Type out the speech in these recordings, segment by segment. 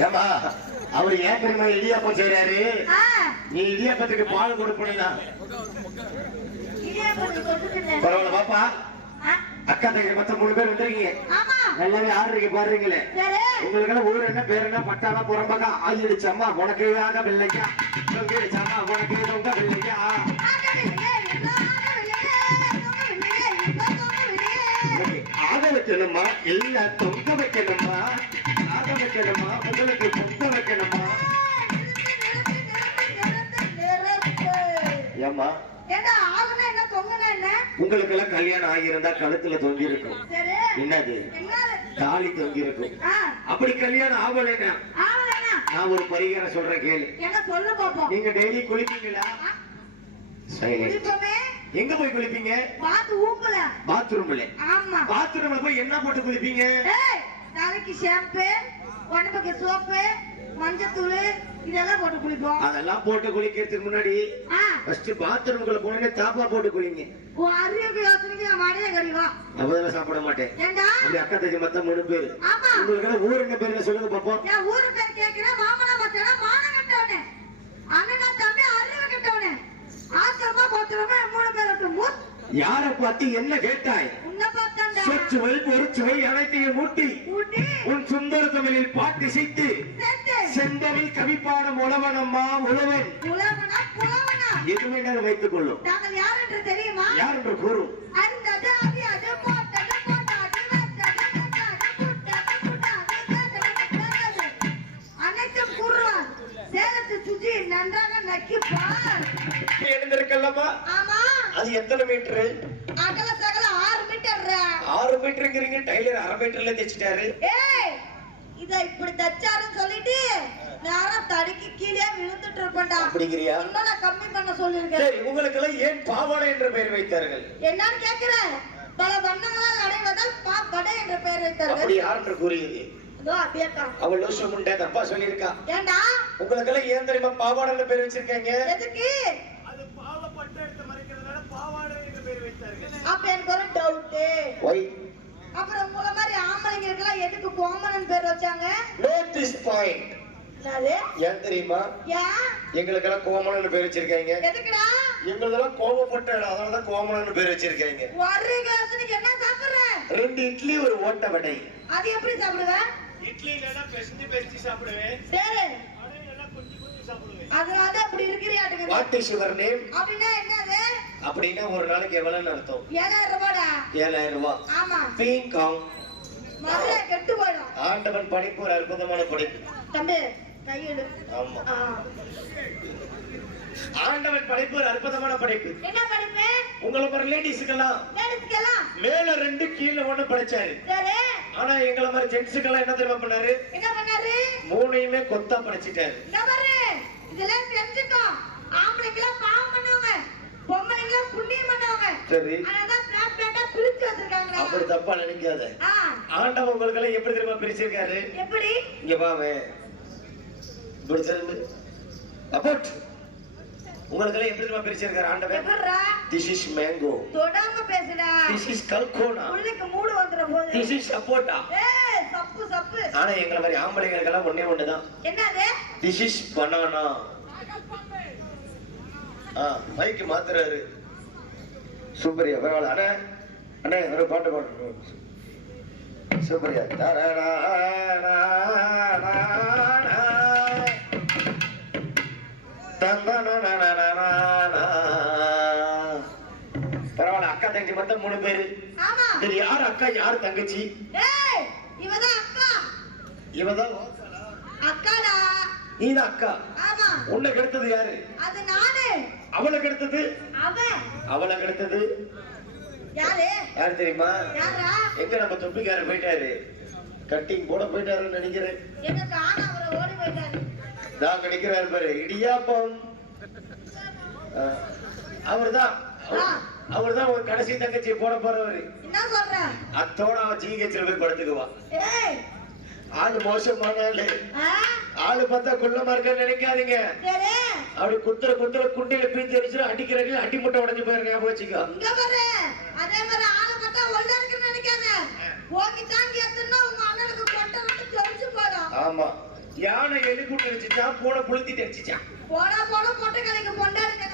ஏமா அவர் ஏன் தெரியுமா இடியாப்பம் செய்யறாரு நீ இடியாப்பத்துக்கு பால் கொடுப்பா. பரவாயில்ல பாப்பா அக்கா தங்கச்சி மொத்தம் மூணு பேர் வந்துருக்கீங்க நல்லாவே ஆடுறீங்க பாடுறீங்களே உங்களுக்கு ஊர் என்ன பேர் என்ன பட்டாளா புறம்பாக்கா ஆயிடுச்சம்மா உனக்கு ஆக பிள்ளைக்கா தொங்கிடுச்சம்மா உனக்கு தொங்க பிள்ளைக்கா. ஆக வைக்கணுமா இல்ல தொங்க வைக்கணுமா ஆக வைக்கணுமா உங்களுக்கு எல்லாம் கல்யாணம் ஆகியிருந்தா கழுத்துல தொங்கி இருக்கும். என்னது? தாலி தொங்கி இருக்கும் அப்படி கல்யாணம் ஆகலைன்னா? ஆகலைனா, நான் ஒரு பரிகாரம் சொல்றேன் கேளு. என்ன சொல்லு பாப்போம். நீங்க டெய்லி குளிப்பீங்களா? எங்க போய் குளிப்பீங்க. பாத்ரூம்ல. ஆமா. பாத்ரூம்ல போய் என்ன போட்டு குளிப்பீங்க? தலைக்கு ஷாம்பு உடம்புக்கு சோப்பு மஞ்சத்தூள் இதெல்லாம் போட்டு குளிப்போம். அதெல்லாம் போட்டு குளிக்கிறதுக்கு முன்னாடி ஃபர்ஸ்ட் பாத்ரூம்குள்ள போனே தாப்பா போட்டு குளிங்க. உன் அறிவுக்கு யோசனைக்கு நான் மடைய கறிவா சாப்பிட மாட்டேன். ஏண்டா? அப்படி அக்கா தங்கச்சி மொத்தம் மூணு பேரு. ஆமா. உங்களுக்கு ஊர் என்ன சொல்லுங்க பாப்போம். என் ஊரு பேர் கேட்கிறேன் மாமனா மச்சானா மானம் கட்டவனே அண்ணனா தம்பி அறிவு கட்டவனே ஆத்திரமா மூணு பேர் மூத் யார பார்த்து என்ன கேட்டாய்? சொச்சுவை பொறுச்சுவை அனைத்தையும் மூட்டி உன் சுந்தர தமிழில் பாட்டு சேர்த்து செந்தமிழ் கவிப்பாடம் உழவனம்மா உழவன் நாங்கள் வைத்துக் கொள்ளும். யார் என்று தெரியுமா? யார் என்று கூறும். நன்றாக நக்கிப்பார். எழுந்திருக்கல்லம்மா? ஆமா. அது எத்தனை மீட்டரு அகல சகல ஆறு மீட்டர் ஆறு மீட்டருங்கிறீங்க டைலர் அரை மீட்டர்ல தைச்சிட்டாரு ஏய் இத இப்படி தச்சாருன்னு சொல்லிட்டு நேரம் தடுக்கி கீழே விழுந்துட்டு இருப்பேன்டா. அப்படிங்கிறியா? இன்னும் நான் கம்மி பண்ண சொல்லிருக்கேன் சரி உங்களுக்கு எல்லாம் ஏன் பாவாடை என்ற பெயர் வைத்தார்கள்? என்னன்னு கேக்குறேன். பல வண்ணங்களால் அடைவதால் பா படை என்ற பெயர் அப்படி வைத்தார்கள் யார் என்று கூறியது அவள் லூசு முண்டை தப்பா சொல்லியிருக்கா. ஏண்டா உங்களுக்கு எல்லாம் ஏன் தெரியுமா பாவாடைன்னு பேர் வச்சிருக்காங்க? எதுக்கு? அது பாவப்பட்ட எடுத்து மறைக்கிறதுனால பாவாடை என்று பேர் வைத்தார்கள். அப்ப எனக்கு ஒரு டவுட் ஒய் அப்புறம் உங்களை மாதிரி ஆம்பளைங்களுக்கெல்லாம் எதுக்கு கோமனன் பேர் வச்சாங்க? நோட் திஸ் பாயிண்ட் என்னது? ஏன் தெரியுமா? ஏன் எங்களுக்கெல்லாம் கோமலன்னு பேர் வச்சிருக்காங்க. எதுக்குடா? எங்களுதெல்லாம் கோபப்பட்ட இடம் அதனாலதான் கோமலன்னு பேர் வச்சிருக்காங்க. ஒரு காசுக்கு என்ன சாப்பிடுற? ரெண்டு இட்லி ஒரு ஓட்ட வடை. அது எப்படி சாப்பிடுவ? இட்லி இல்லைன்னா பெஸ்ட் பெஸ்ட் சாப்பிடுவேன். சரி அதனால அப்படி இருக்கிறியாட்டுங்க. What is your name. அப்படின்னா என்னது? ஒரு நாளைக்கு எவ்வளவுன்னு அர்த்தம்? ஏழாயிரம் ரூபாய் ஆமா. பீங் காங். மதுரை கெட்டு போயிடும். ஆண்டவன் படைப்பு ஒரு அற்புதமான படைப்பு. தம்பி கையெடு. ஆமா. ஆ. ஆண்டவன் படைப்பு ஒரு அற்புதமான படைப்பு. என்ன படிப்பு? உங்களை மாதிரி லேடிஸுக்கெல்லாம் லேடிஸ்க்கெல்லாம்? மேல ரெண்டு கீழே ஒண்ணு படைச்சாரு. சரி ஆனா எங்களை மாதிரி ஜென்ஸுக்கெல்லாம் என்ன தெரியுமா பண்ணாரு? என்ன பண்ணாரு? மூணையுமே கொத்தா படைச்சிட்டாரு. சரி அப்படி தப்பா நினைக்காத. ஆண்டவன் உங்களுக்கு எல்லாம் எப்படி தெரியுமா பிரிச்சிருக்காரு? எப்படி? இங்க பாவே இப்படி திரும்பு அப்போட் உங்களுக்கு எல்லாம் எப்படி தெரியுமா பிரிச்சிருக்காரு ஆண்டவன் திஸ் இஸ் மேங்கோ தொடாம பேசுடா. திஸ் இஸ் கல்கோனா உள்ளுக்கு மூடு வந்துற போது. திஸ் இஸ் சப்போட்டா ஏய் சப்பு சப்பு. ஆனா எங்களை மாதிரி ஆம்பளைங்களுக்கெல்லாம் ஒண்ணே ஒண்ணுதான். என்னது? திஸ் இஸ் பனானா ஆ மைக்கு மாத்துறாரு. சூப்பரியா பரவாயில்ல அண்ணே அண்ணே ஒரு பாட்டு பாடு சூப்பரியா. பரவாயில்ல அக்கா தங்கச்சி மொத்தம் மூணு பேரு இது யார் அக்கா யார் தங்கச்சி இவதான் அக்கா இவதான் அக்காடா நீதான் அக்கா உன்னை கெடுத்தது யாரு? அது நானு. அவளை கெடுத்தது? அவன் அவளை கெடுத்தது? யாரு? யார் தெரியுமா? எங்க நம்ம தொப்பிக்காரர் போயிட்டாரு? கட்டிங் போட போயிட்டாருன்னு நினைக்கிறேன். எங்க காண அவரை ஓடி போயிட்டாரு? நான் நினைக்கிறாரு பாரு. இடியாப்பம். அவர்தான். அவர்தான் ஒரு கடைசி தங்கச்சி போட போறவரு. என்ன சொல்ற? அத்தோட அவன் ஜிஹெச்ல போய் படுத்துக்குவான். ஆளு மோசமான ஆளு ஆளு பார்த்தா குள்ளமா இருக்கன்னு நினைக்காதீங்க. அப்படி குத்துற குத்துற குண்டையில பீத்து அடிச்சு அடிக்கிறாங்க அடி முட்டை உடஞ்சு போயிருங்க பாரு. அதே மாதிரி ஆளை பார்த்தா ஒல்ல இருக்குன்னு நினைக்காத. ஓகி தாங்கி எடுத்துனா உங்க அண்ணனுக்கு கொட்டை விட்டு தெரிஞ்சு போயிடும். ஆமா. யானை எலி கூட்டு அடிச்சுச்சான் பூனை புளுத்திட்டு அடிச்சுச்சான் போடா போட பொட்டை கலைக்கு பொண்டாடுங்க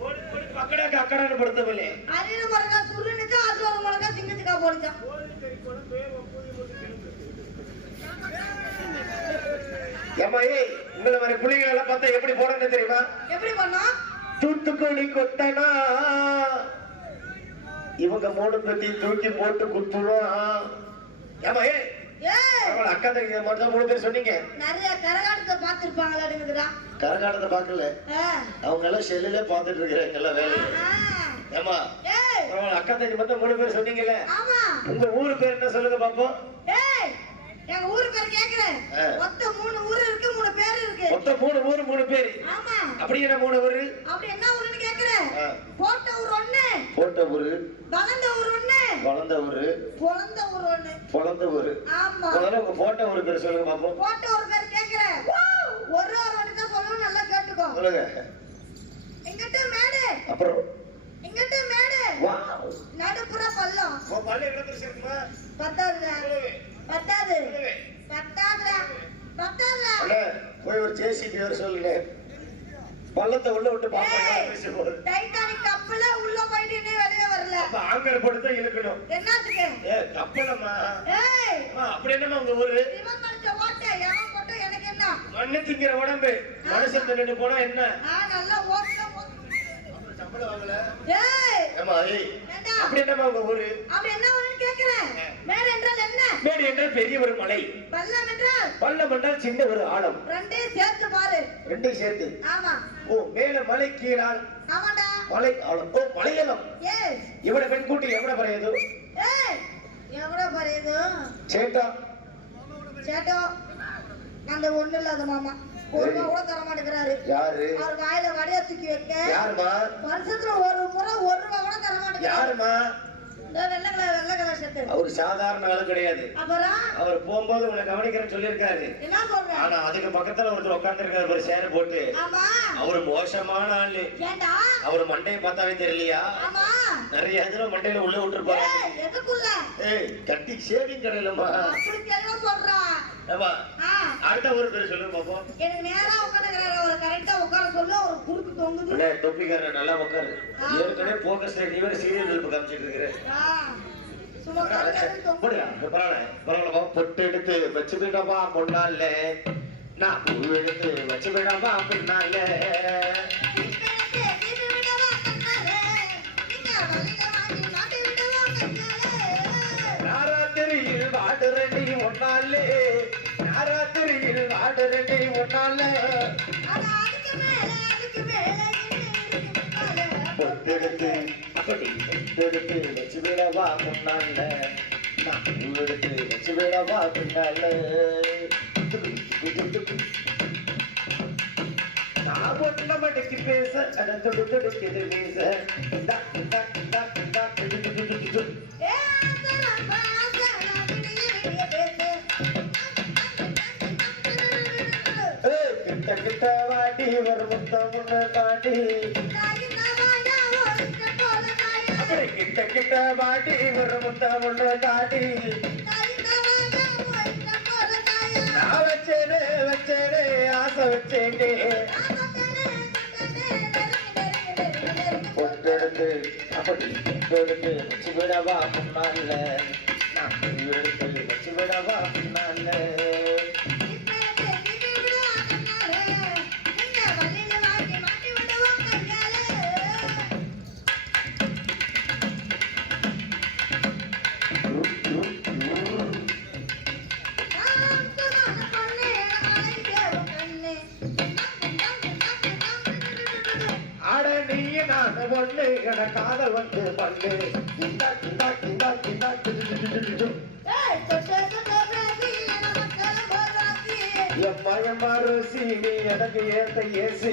ஓடி ஓடி பக்கடாக்கு அக்கடான்னு படுத்தவில்லை அரியில முருகா சுருணுச்சா அது ஒரு முருகா சிங்கத்துக்கா போடுச்சான் ஏம்மா ஏய் உங்களை மாதிரி எல்லாம் பார்த்தா எப்படி போடணும் தெரியுமா? எப்படி பண்ணோம் தூத்துக்குடி கொட்டனா. இவங்க மூணு பத்தி தூக்கி போட்டு குத்துறோம் ஏமா ஏய் அவள அக்கா தங்கி மட்டும் மூணு பேர் சொன்னீங்க. நிறைய கரகாட்டத்தை பார்த்திருப்பாங்களா கரகாட்டத்தை பார்க்கல. அவங்க எல்லாம் செல்லுல பார்த்துட்டு இருக்கிறாங்க எல்லாம் வேலை ஏமா அவள அக்கா தங்கி மட்டும் மூணு பேர் சொன்னீங்கல்ல. ஆமா. உங்க ஊரு பேர் என்ன சொல்லுங்க பாப்போம். எங்க ஊரு பேர் கேக்குறேன். ஆ. மொத்தம் மூணு ஊர் இருக்கு மூணு பேர் இருக்கு. மொத்தம் மூணு ஊரு மூணு பேர். ஆமா. அப்படி என்ன மூணு ஊரு. அப்படி என்ன ஊருன்னு கேக்குறேன்? ஆ. போட்ட ஊர் ஒண்ணு. போட்ட ஊரு. வளர்ந்த ஊர் ஒண்ணு. வளர்ந்த ஊரு. பொழந்த ஊர் ஒண்ணு. பொழந்த ஊரு. ஆமா. முதல்ல உங்க போட்ட ஊரு பேர் சொல்லுங்க பாப்போம். போட்ட ஊர் பேர் கேக்குறேன். ஒரு ஒரு தான் சொல்லணும் நல்லா கேட்டுக்கோ. சொல்லுங்க. எங்கிட்ட மேடு. அப்புறம். எங்கிட்ட மேடு. நடுப்புற பள்ளம். உன் பள்ளி எவ்வளவு இருக்குமா? சொல்லுங்க பத்தாது. பத்தாதுடா. பத்தாதுடா. போய் ஒரு ஜேசிபி வர சொல்லுங்க. பள்ளத்தை உள்ள விட்டு ஏய், பாப்பா டைட்டானிக் கப்பல உள்ள போயிட்டு இன்னும் வெளியே வரல. அப்ப ஆங்கர் போட்டு தான் இழுக்கணும். என்னத்துக்கு? ஏ கப்பலம்மா. ஏய். அப்படி என்னம்மா உங்க ஊரு? இவன் படிச்ச ஓட்டை எவன் போட்ட எனக்கு என்ன? மண்ணு திங்கிற உடம்பு. மனுஷன் தின்னுட்டு போனா என்ன? நான் நல்லா ஓட்டுல அப்புறம் சம்பளம் வாங்கல ஏய் ஏமா ஏய் ஏண்டா? அப்படி என்னம்மா உங்க ஊரு? அப்படி என்ன வரும்னு கேக்குறேன். மேடு என்றால் என்ன? மேடு என்றால் பெரிய ஒரு மலை. பள்ளம் என்றால்? பள்ளம் என்றால் சின்ன ஒரு ஆழம். ரெண்டையும் சேர்த்து பாரு. ரெண்டையும் சேர்த்து. ஆமா. ஓ மேல மலை கீழால் ஆமாடா மலை ஆழம். ஓ மலையலம் எஸ் இவட பெண்குட்டி எவட பறையது ஏய் எவ்வளவு பாரு இது சேட்டா. சேட்டோ. அந்த ஒண்ணு இல்லாத மாமா. ரூபா கூட தர மாட்டேங்கிறாரு. யாரு? அவர் வாயில வடையா தூக்கி வைக்க. யாருமா? வருஷத்துல ஒரு முறை ஒரு ரூபா கூட தர மாட்டேங்கிறாரு. யாருமா? அவர் சாதாரண ஆளு கிடையாது. அவர் போகும்போது உன்னை கவனிக்கிறேன்னு சொல்லியிருக்காரு. ஆனா அதுக்கு பக்கத்துல ஒருத்தர் உட்காந்துருக்காரு ஒரு சேர போட்டு. ஆமா. அவரு மோசமான ஆளு. அவர் மண்டையை பார்த்தாவே தெரியலையா? ஆமா. நிறைய இதுல மண்டையில உள்ள விட்டுருப்பாரு. கட்டி சேவிங் கடையிலம்மா. அடுத்த ஒரு பேர் சொல்லுங்க பாப்போம். எனக்கு நேரா உட்காந்துக்கிறாரு. அவரை கரெக்டா உட்கார சொல்லு. அவர் குறுக்கு தொங்குது. அண்ணே, தொப்பிக்காரர் நல்லா உட்காரு. ஏற்கனவே போக்கஸ் சீரியல் காமிச்சிட்டு இருக்கிறேன் ஆ, சும்மா பரவாயில்ல. பொட்டு எடுத்து வச்சு விடவா முன்னால? நான் பூ எடுத்து வச்சு விடவா பின்னால நாராத்திரியில் வாடுறடி எடுத்து அப்படி வச்சு விடவா முன்னால நான் எடுத்து வச்சு விடவா பின்னால நான் ஒன்ன மடக்கி பேச அடந்து துடுக்குது இந்தா, இந்தா, இந்தா, இந்தா, கிட்ட வாடி ஒரு முத்தம் ஒண்ணு காட்டி அப்படி கிட்ட கிட்ட வாடி ஒரு முத்தம் ஒண்ணு காட்டி நான் வச்சேனே வச்சேனே ஆசை வச்சேனே. பொட்டெடுத்து அப்படி பொட்டெடுத்து வச்சு விடவா முன்னால நான் பூ எடுத்து ஒண்ணு என காதல் வந்து பண்ணு துடு, துடு, துடு, துடு. எம்மா எம்மா ரோசி நீ எனக்கு ஏத்த ஏசி.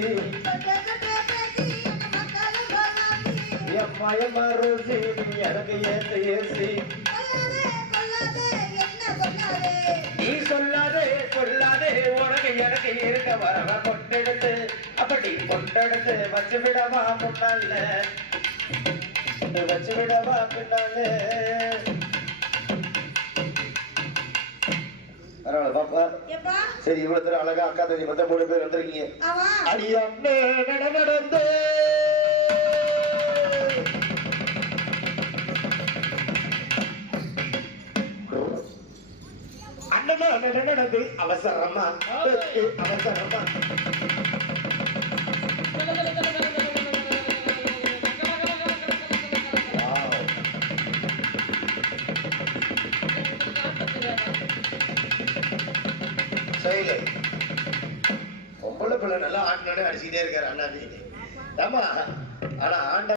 எம்மா எம்மா ரோசி நீ எனக்கு ஏத்த ஏசி. நீ சொல்லாதே சொல்லாதே உனக்கு எனக்கு இருக்க வரவ கொட்டெடுத்து. அப்படி கொட்டெடுத்து வச்சு விடவா முன்னால வச்சு விடவா பின்னால. சரி இவ்வளவு தூரம் அழகா அக்கா தம்பி மொத்தம் மூணு பேர் வந்திருக்கீங்க. அவா அடி அண்ணே நட நடந்து. அண்ணமா நட நடந்து. அவசரமா அவசரமா செயலு பொம்பளை பிள்ளை நல்லா ஆட்டினோட அடிச்சுக்கிட்டே இருக்காரு அண்ணாஜி. ஆமா ஆனா ஆண்ட